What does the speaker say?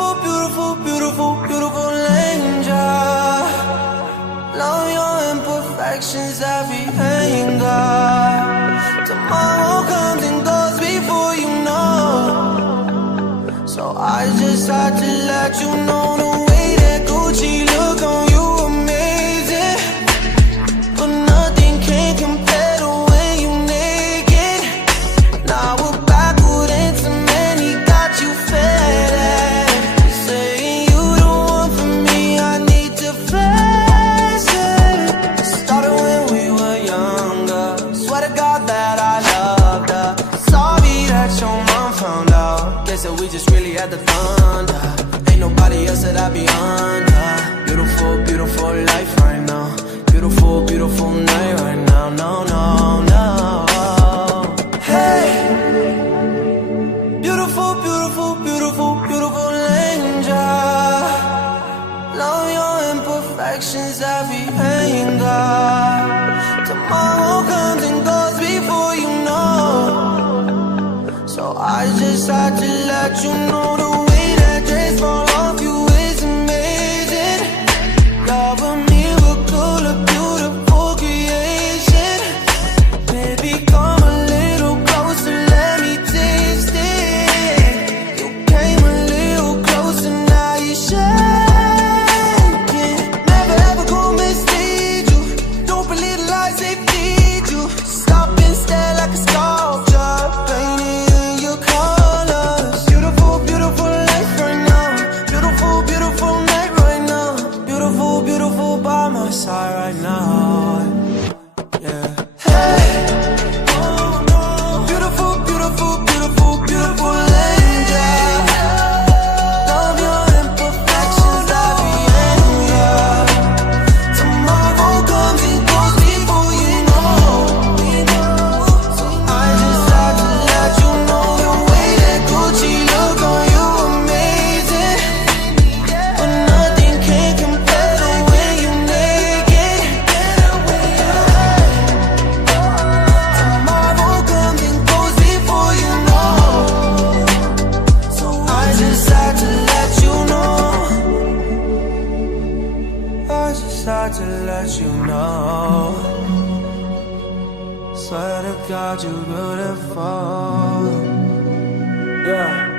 Beautiful, beautiful, beautiful, beautiful angel. Love your imperfections, everything, God. Tomorrow comes and goes before you know. So I just had to let you know the way that Gucci look on you amazing. But nothing can compare to when you naked. Now we're backward into many, got you fed. Saying you the one for me, I need to flex it. Started when we were younger. Swear to God that I loved her. Sorry that your mom found out. Guess that we just really had the thunder. Ain't nobody else that I be under. Beautiful, beautiful life right now. Beautiful, beautiful night right now. No, no, no. Hey, beautiful, beautiful, beautiful, beautiful angel. Love your imperfections, everything, God. Tomorrow comes and goes before you know. So I just had to let you know the way that dress fall off you is amazing. You're a miracle, a beautiful creation. Baby, come a little closer, let me taste it. You came a little closer, now you're shaking. Never ever gonna mislead you. Don't believe the lies they feed you. Stop and stare like a sculpture, painted in your colors. Beautiful, beautiful life right now. Beautiful, beautiful night right now. Beautiful, beautiful by my side right now. Yeah. Hey. Beautiful, beautiful, beautiful, beautiful angel. Love your imperfections, everything, yeah. Tomorrow comes and goes before you know. So I just had to let you know the way that Gucci look on you amazing. But nothing can compare to when you naked. Tomorrow comes and goes before you know. So I just had to let you know. I just had to let you know. Swear to God, you're beautiful. Yeah.